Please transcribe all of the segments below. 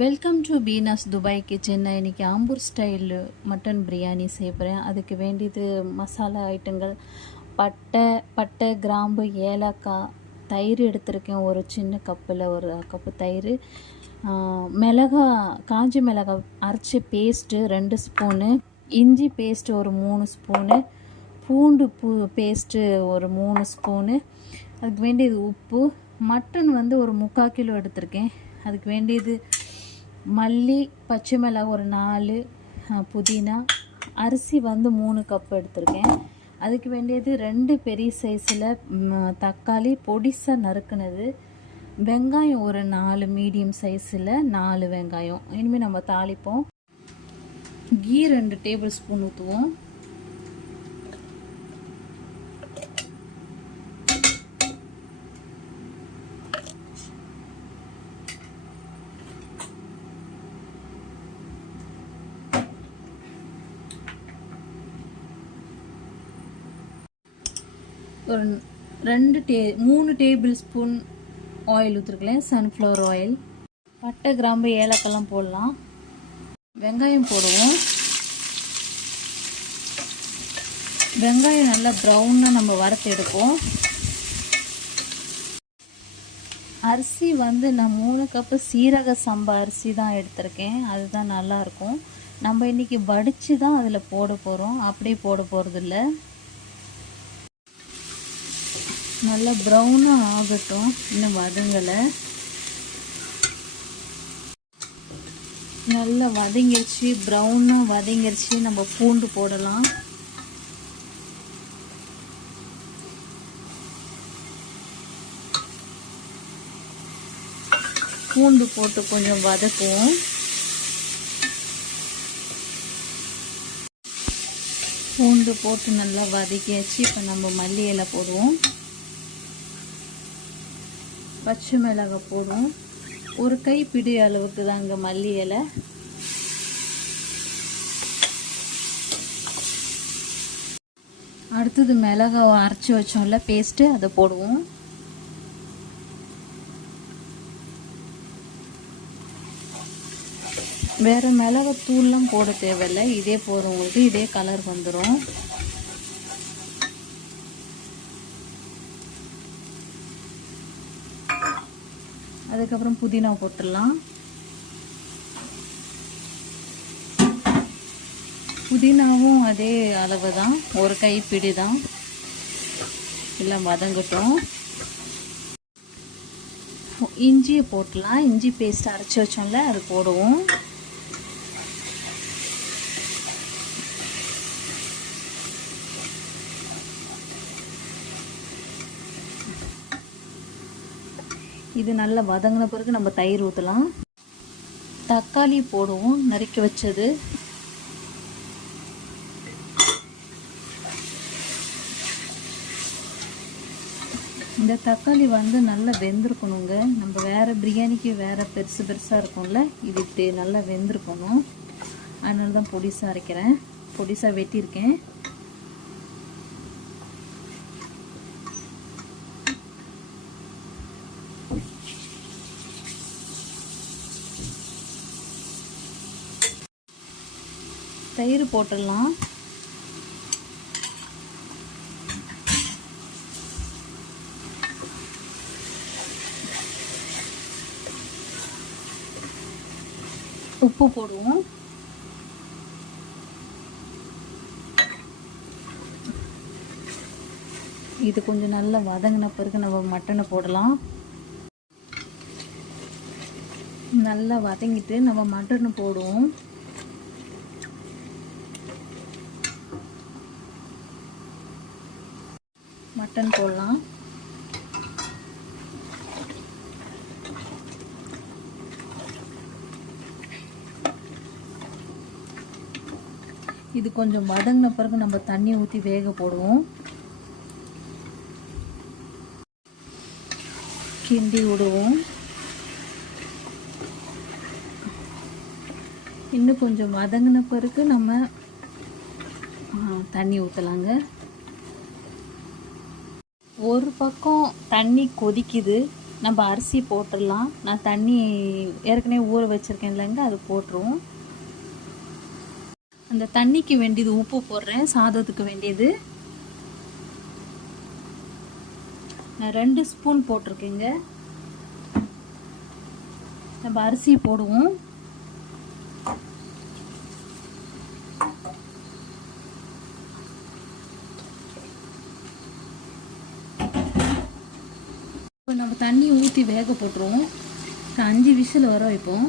Welcome to Beena's Dubai kitchen. நான் இன்றைக்கி Ambur style mutton biryani செய்ய போகிறேன். அதுக்கு வேண்டியது மசாலா ஐட்டங்கள் பட்டை கிராம்பு ஏலக்காய், தயிர் எடுத்திருக்கேன். ஒரு சின்ன கப்பில் ஒரு கப்பு தயிர், காஞ்சி மிளகாய் அரைச்ச பேஸ்ட்டு 2 ஸ்பூனு, இஞ்சி பேஸ்ட்டு ஒரு 3 ஸ்பூனு, பூண்டு பேஸ்ட்டு ஒரு 3 ஸ்பூனு, அதுக்கு வேண்டியது உப்பு. மட்டன் ஒரு 3/4 கிலோ எடுத்திருக்கேன். அதுக்கு வேண்டியது மல்லி, பச்சை மிளகாய் ஒரு 4, புதினா, அரிசி 3 கப் எடுத்திருக்கேன். அதுக்கு வேண்டியது 2 பெரிய சைஸில் தக்காளி பொடிசாக நறுக்குனது, வெங்காயம் ஒரு 4 மீடியம் சைஸில் 4 வெங்காயம். இனிமேல் நம்ம தாளிப்போம். கீ 2 டேபிள் ஸ்பூன் ஊற்றுவோம். ஒரு 3 டேபிள் ஸ்பூன் ஆயில் ஊற்றிருக்கேன், சன்ஃப்ளவர் ஆயில். பட்டை கிராம்பு ஏலக்காய்லாம் போடலாம். வெங்காயம் போடுவோம். வெங்காயம் நல்லா ப்ரௌனாக நம்ம வறுத்து எடுப்போம். அரிசி நான் 3 கப்பு சீரக சம்பா அரிசி தான் எடுத்திருக்கேன். அதுதான் நல்லாயிருக்கும். நம்ம இன்றைக்கி வடித்து தான் அதில் போட போகிறோம், அப்படியே போட போகிறதில்ல. நல்லா ப்ரௌனாக ஆகட்டும், இன்னும் வதங்கலை. நல்லா வதங்கிடுச்சு, ப்ரௌனாக வதங்கிடுச்சு. நம்ம பூண்டு போடலாம். பூண்டு போட்டு கொஞ்சம் வதக்குவோம். பூண்டு போட்டு நல்லா வதக்கியாச்சு. இப்போ நம்ம மல்லி இலை போடுவோம், பச்சை மிளகாய் போடுவோம். ஒரு கைப்பிடி அளவுக்கு தாங்க மல்லி இலை. அடுத்தது மிளகாவை அரைச்சி வச்சோம்ல பேஸ்ட்டு, அதை போடுவோம். வேறு மிளகாய் தூள்லாம் போட தேவையில்லை, இதே போதும். உங்களுக்கு இதே கலர் வந்துடும். அதுக்கப்புறம் புதினா போட்டுடலாம். புதினாவும் அதே அளவு தான், ஒரு கைப்பிடி தான். எல்லாம் வதங்கட்டும். இஞ்சியை போட்டுடலாம். இஞ்சி பேஸ்ட் அரைச்சி வச்சோம்ல, அது போடுவோம். இது நல்லா வதங்கின பிறகு நம்ம தயிர் ஊற்றலாம். தக்காளி போடுவோம், நறுக்கி வச்சது. இந்த தக்காளி நல்லா வெந்திருக்கணுங்க. நம்ம வேறு பிரியாணிக்கு வேறு பெருசு பெருசாக இருக்கும்ல, இது இப்படி நல்லா வெந்திருக்கணும். அதனால தான் பொடிசாக அரைக்கிறேன், பொடிசாக வெட்டியிருக்கேன். தயிர் போட்டுடலாம். உப்பு போடுவோம். இது கொஞ்சம் நல்லா வதங்கின பிறகு நம்ம மட்டனை போடலாம். நல்லா வதங்கிட்டு நம்ம மட்டனை போடுவோம். மட்டன் போடலாம். இது கொஞ்சம் வதங்கின பிறகு நம்ம தண்ணி ஊற்றி வேக போடுவோம். கிண்டி விடுவோம். இன்னும் கொஞ்சம் வதங்கின பிறகு நம்ம தண்ணி ஊற்றலாங்க. ஒரு பக்கம் தண்ணி கொதிக்குது, நம்ம அரிசி போட்டுடலாம். நான் தண்ணி ஏற்கனவே ஊற வச்சுருக்கேன் இல்லைங்க, அது போட்டுருவோம். அந்த தண்ணிக்கு வேண்டியது உப்பு போடுறேன், சாதத்துக்கு வேண்டியது நான் 2 ஸ்பூன் போட்டிருக்கேங்க. நம்ம அரிசி போடுவோம். இப்போ நம்ம தண்ணி ஊற்றி வேக போட்டுருவோம். 5 விசில் வர வைப்போம்.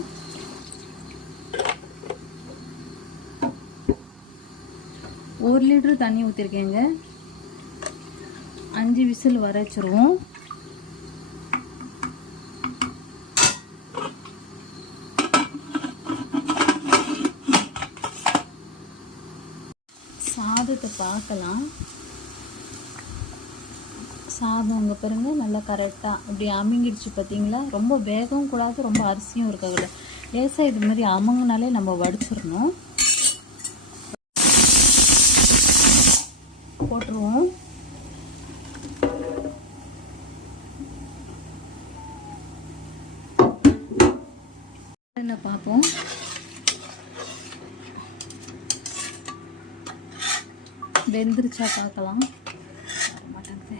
ஒரு லிட்டர் தண்ணி ஊற்றிருக்கேங்க. 5 விசில் வர வச்சுருவோம். சாதத்தை பார்க்கலாம். சாதம் அங்கே பாருங்கள், நல்லா கரெக்டாக இப்படி அமுங்கிடுச்சு பார்த்தீங்களா. ரொம்ப வேகவும் கூடாது, ரொம்ப அரிசியும் இருக்காது. லேசாக இது மாதிரி அமுங்கினாலே நம்ம வடிச்சிடணும். போட்டுருவோம். என்ன பார்ப்போம். வெந்துருச்சா பார்க்கலாம். மாட்டேங்குது,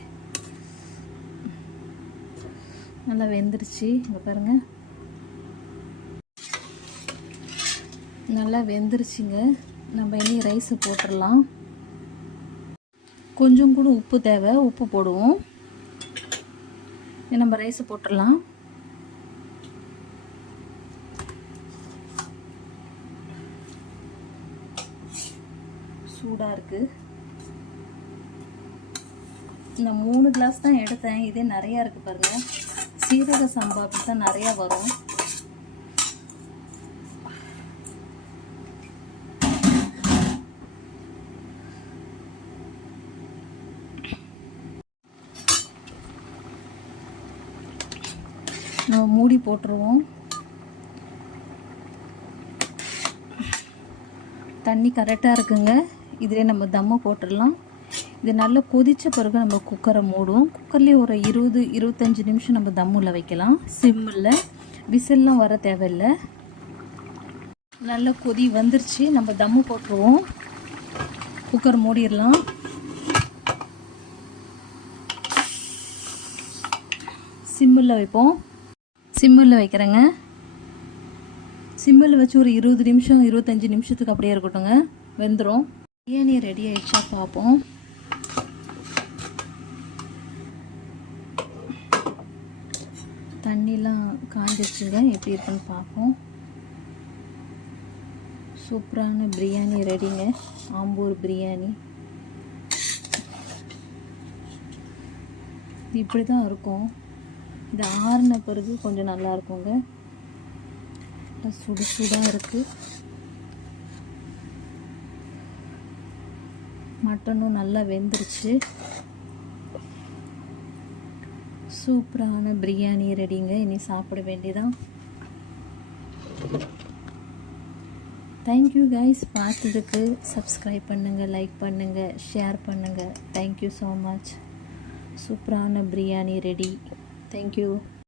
நல்லா வெந்துருச்சு. இங்கே பாருங்கள், நல்லா வெந்துருச்சுங்க. நம்ம இனி ரைஸை போட்டுடலாம். கொஞ்சம் கூட உப்பு தேவை, உப்பு போடுவோம். நம்ம ரைஸை போட்டுடலாம். சூடாக இருக்குது. நான் 3 கிளாஸ் தான் எடுத்தேன், இதே நிறையா இருக்குது பாருங்கள். சீரக சம்பா அப்படி தான் நிறையா வரும். நம்ம மூடி போட்டுருவோம். தண்ணி கரெக்டாக இருக்குங்க. இதிலே நம்ம தம்மு போட்டுடலாம். இது நல்லா கொதித்த பிறகு நம்ம குக்கரை மூடுவோம். குக்கர்லேயே ஒரு 20-25 நிமிஷம் நம்ம தம்மில் வைக்கலாம். சிம்மில், விசில்லாம் வர தேவையில்லை. நல்லா கொதி வந்துருச்சு. நம்ம தம்மு போட்டுருவோம். குக்கர் மூடிடலாம். சிம்மில் வைப்போம். சிம்மில் வைக்கிறேங்க. சிம்மில் வச்சு ஒரு 20 நிமிஷம் 25 நிமிஷத்துக்கு அப்படியே இருக்கட்டுங்க, வெந்துடும். பிரியாணி ரெடி ஆயிடுச்சா பார்ப்போம். தண்ணிலாம் காஞ்சிச்சுங்க, எப்படி இருக்குன்னு பார்ப்போம். சூப்பரான பிரியாணி ரெடிங்க. ஆம்பூர் பிரியாணி இப்படி தான் இருக்கும். இது ஆறின பிறகு கொஞ்சம் நல்லா இருக்குங்க. சுடு சுடாக இருக்குது. மட்டனும் நல்லா வெந்துருச்சு. சூப்பரான பிரியாணி ரெடிங்க. இனி சாப்பிட வேண்டியதான். தேங்க்யூ கைஸ், பார்த்ததுக்கு சப்ஸ்கிரைப் பண்ணுங்கள், லைக் பண்ணுங்கள், ஷேர் பண்ணுங்கள். Thank you so much. சூப்பரான பிரியாணி ரெடி. தேங்க்யூ.